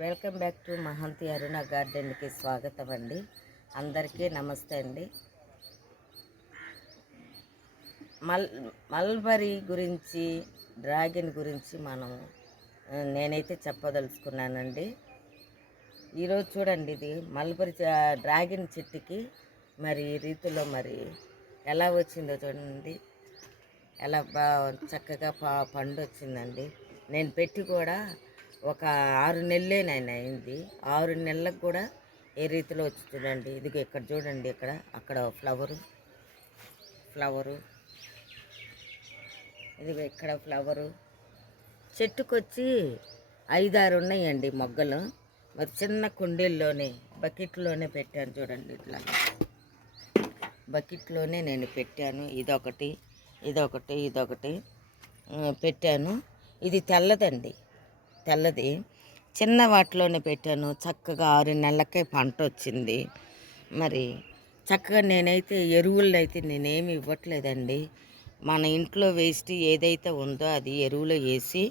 Welcome back to Mahanti అరుణ గార్డెన్కి స్వాగతం అండి. అందరికీ నమస్తే అండి. మల్బరీ గురించి, డ్రాగన్ గురించి నేనైతే చెప్పదలుచుకున్నానండి. ఈరోజు చూడండి, ఇది మల్బరీ డ్రాగన్ చెట్టుకి మరి ఈ రీతిలో మరి ఎలా వచ్చిందో చూడండి. ఎలా చక్కగా పండు వచ్చిందండి. నేను పెట్టి కూడా ఒక 6 నెలలేనైనా అయింది. 6 నెలలకు కూడా ఏ రీతిలో వచ్చి చూడండి. ఇదిగో ఇక్కడ చూడండి, అక్కడ ఫ్లవరు, ఇదిగో ఇక్కడ ఫ్లవరు. చెట్టుకొచ్చి 5-6 ఉన్నాయండి మొగ్గలు. మరి చిన్న కుండీల్లోనే బకెట్లోనే పెట్టాను చూడండి. ఇట్లా బకెట్లోనే నేను పెట్టాను. ఇదొకటి పెట్టాను. ఇది తెల్లది చిన్న వాటిలోనే పెట్టాను. చక్కగా 6 నెలలకే పంట వచ్చింది. మరి చక్కగా నేనైతే ఎరువులు అయితే నేనేమి ఇవ్వట్లేదండి. మన ఇంట్లో వేస్ట్ ఏదైతే ఉందో అది ఎరువులో వేసి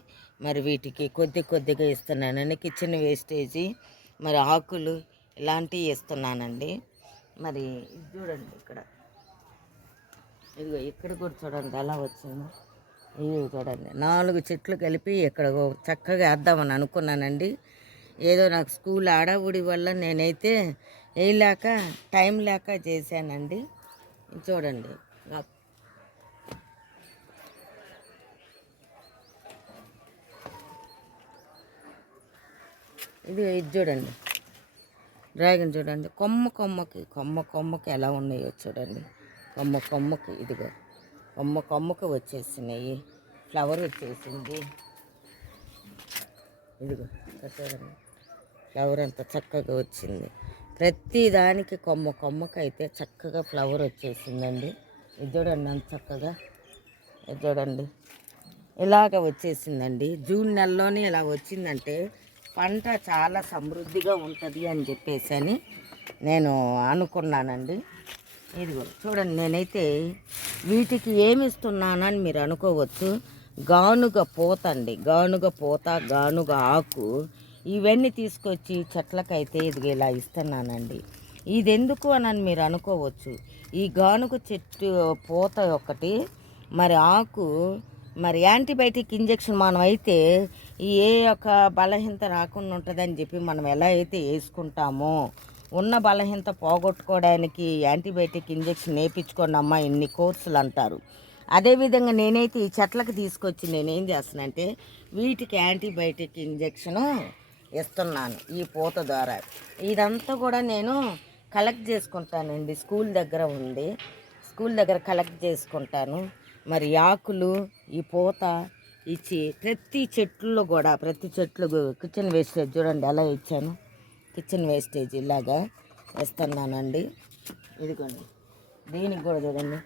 మరి వీటికి కొద్దిగా ఇస్తున్నానండి. కిచెన్ వేస్టేజీ, మరి ఆకులు ఇలాంటివి ఇస్తున్నానండి. మరి ఇది చూడండి, ఇక్కడ కూడా చూడండి ఎలా వచ్చిందో. ఇవి చూడండి, 4 చెట్లు కలిపి ఇక్కడ చక్కగా వేద్దామని అనుకున్నానండి. ఏదో నాకు స్కూల్ ఆడవుడి వల్ల నేనైతే వేయలేక టైం లేక చేశానండి. చూడండి, ఇది చూడండి, డ్రాగన్ చూడండి. కొమ్మకి ఎలా ఉన్నాయో చూడండి. కొమ్మకి ఇదిగో కొమ్మకి వచ్చేసినాయి. ఫ్లవర్ వచ్చేసింది. ఇదిగో చూడండి, ఫ్లవర్ అంతా చక్కగా వచ్చింది. ప్రతి దానికి కొమ్మకి అయితే చక్కగా ఫ్లవర్ వచ్చేసిందండి. ఇది చూడండి, అంత చక్కగా ఇది చూడండి ఇలాగ వచ్చేసిందండి. జూన్ నెలలోనే ఇలా వచ్చిందంటే పంట చాలా సమృద్ధిగా ఉంటుంది అని చెప్పేసి నేను అనుకున్నానండి. ఇదిగో చూడండి, నేనైతే వీటికి ఏమి ఇస్తున్నానని మీరు అనుకోవచ్చు. గానుగ పూత, గానుగ ఆకు ఇవన్నీ తీసుకొచ్చి చెట్లకైతే ఇదిగో ఇలా ఇస్తున్నానండి. ఇది ఎందుకు అని మీరు అనుకోవచ్చు. ఈ గానుగ చెట్టు పూత ఒకటి, మరి ఆకు, మరి యాంటీబయాటిక్ ఇంజెక్షన్ మనం అయితే ఏ యొక్క బలహీనత రాకుండా ఉంటుందని చెప్పి మనం ఎలా అయితే వేసుకుంటామో, ఉన్న బలహీనత పోగొట్టుకోవడానికి యాంటీబయాటిక్ ఇంజెక్షన్ వేయించుకోండి అమ్మ ఇన్ని కోర్సులు అంటారు. అదేవిధంగా నేనైతే ఈ చెట్లకు తీసుకొచ్చి నేనేం చేస్తానంటే వీటికి యాంటీబయాటిక్ ఇంజెక్షను ఇస్తున్నాను ఈ పూత ద్వారా. ఇదంతా కూడా నేను కలెక్ట్ చేసుకుంటానండి. స్కూల్ దగ్గర కలెక్ట్ చేసుకుంటాను. మరి ఆకులు, ఈ పూత ఇచ్చి ప్రతి చెట్లు కిచెన్ వేస్టేజ్ చూడండి ఎలా ఇచ్చాను. కిచెన్ వేస్టేజ్ ఇలాగా ఇస్తున్నానండి. ఇదిగోండి, దీనికి కూడా చూడండి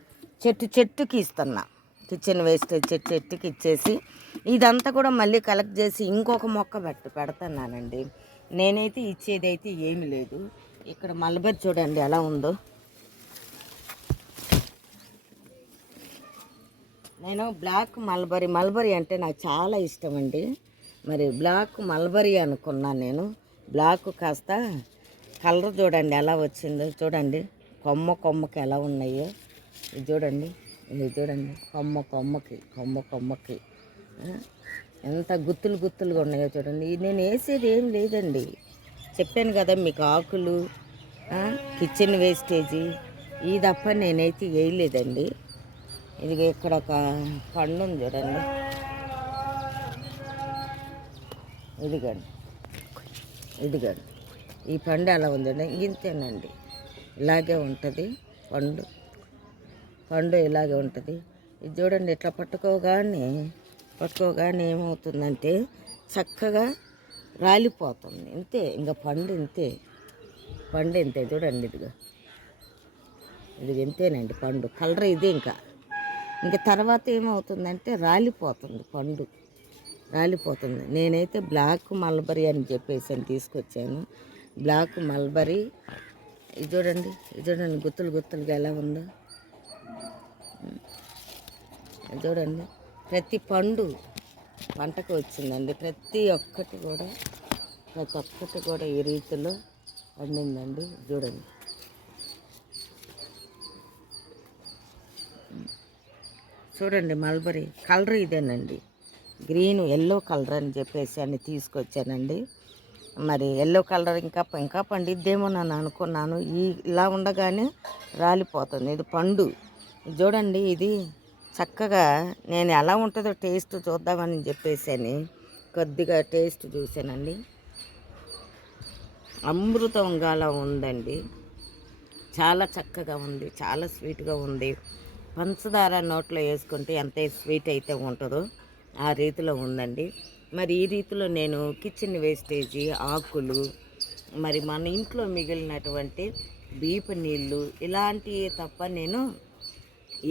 చెట్టుకి ఇస్తున్నా. కిచెన్ వేస్టేజ్ చెట్టుకి ఇచ్చేసి ఇదంతా కూడా మళ్ళీ కలెక్ట్ చేసి ఇంకొక మొక్క పెడుతున్నానండి. నేనైతే ఇచ్చేదైతే ఏమి లేదు. ఇక్కడ మల్బరీ చూడండి ఎలా ఉందో. నేను బ్లాక్ మల్బరీ అంటే నాకు చాలా ఇష్టం అండి. మరి బ్లాక్ మల్బరీ అనుకున్నాను నేను. బ్లాక్ కాస్త కలర్ చూడండి ఎలా వచ్చిందో. చూడండి కొమ్మకి ఎలా ఉన్నాయో. ఇది చూడండి కొమ్మకి ఎంత గుత్తులుగా ఉన్నాయో చూడండి. నేను వేసేది ఏం లేదండి, చెప్పాను కదా మీకు. ఆకులు, కిచెన్ వేస్టేజీ ఈ తప్ప నేనైతే వేయలేదండి. ఇది ఇక్కడ ఒక పండు ఉంది చూడండి. ఇదిగోండి ఈ పండు ఎలా ఉందండి. ఇంతేనండి, ఇలాగే ఉంటుంది పండు ఇలాగే ఉంటుంది. ఇది చూడండి, ఇట్లా పట్టుకోగానే ఏమవుతుందంటే చక్కగా రాలిపోతుంది. ఇంతే, ఇంకా పండు ఇంతే చూడండి. ఇది ఇంతేనండి పండు కలర్. ఇది ఇంకా తర్వాత ఏమవుతుందంటే రాలిపోతుంది. నేనైతే బ్లాక్ మల్బరీ అని చెప్పేసి తీసుకొచ్చాను. బ్లాక్ మల్బరీ ఇది చూడండి గుత్తులుగా ఎలా ఉందో చూడండి. ప్రతి పండు పంటకు వచ్చిందండి. ప్రతి ఒక్కటి కూడా ప్రతి ఒక్కటి కూడా ఈ రీతిలో పండిందండి. చూడండి, చూడండి మల్బరీ కలర్ ఇదేనండి. గ్రీన్ ఎల్లో కలర్ అని చెప్పేసి అని తీసుకొచ్చానండి. మరి ఎల్లో కలర్ ఇంకా ఇంకా పండిద్దేమో నన్ను అనుకున్నాను. ఇలా ఉండగానే రాలిపోతుంది. ఇది పండు చూడండి. ఇది చక్కగా నేను ఎలా ఉంటుందో టేస్ట్ చూద్దామని చెప్పేసి అని కొద్దిగా టేస్ట్ చూశానండి. అమృతంగా ఉందండి. చాలా చక్కగా ఉంది, చాలా స్వీట్గా ఉంది. పంచదార నోట్లో వేసుకుంటే ఎంత స్వీట్ అయితే ఉంటుందో ఆ రీతిలో ఉందండి. మరి ఈ రీతిలో నేను కిచెన్ వేస్టేజీ ఆకులు, మరి మన ఇంట్లో మిగిలినటువంటి బియ్యపు నీళ్ళు ఇలాంటివి తప్ప నేను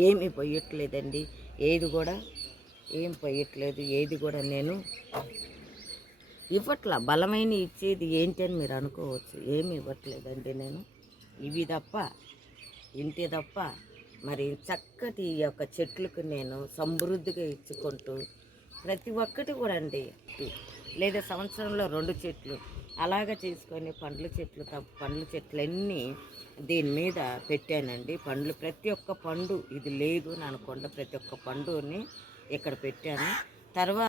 ఏమి పొయ్యట్లేదండి. ఏది కూడా ఏం పొయ్యట్లేదు. ఏది కూడా నేను ఇవ్వట్లా. బలమైన ఇచ్చేది ఏంటి అని మీరు అనుకోవచ్చు. ఏమి ఇవ్వట్లేదండి నేను. ఇవి తప్ప ఇంటి తప్ప మరి చక్కటి ఈ యొక్క చెట్లకు నేను సమృద్ధిగా ఇచ్చుకుంటూ ప్రతి ఒక్కటి కూడా అండి, లేదా సంవత్సరంలో 2 చెట్లు అలాగ చేసుకొని పండ్ల చెట్లన్నీ దీని మీద పెట్టానండి. పండ్లు ప్రతి ఒక్క పండు ఇది లేదు అని అనకుండా ప్రతి ఒక్క పండుని ఇక్కడ పెట్టాను. తర్వాత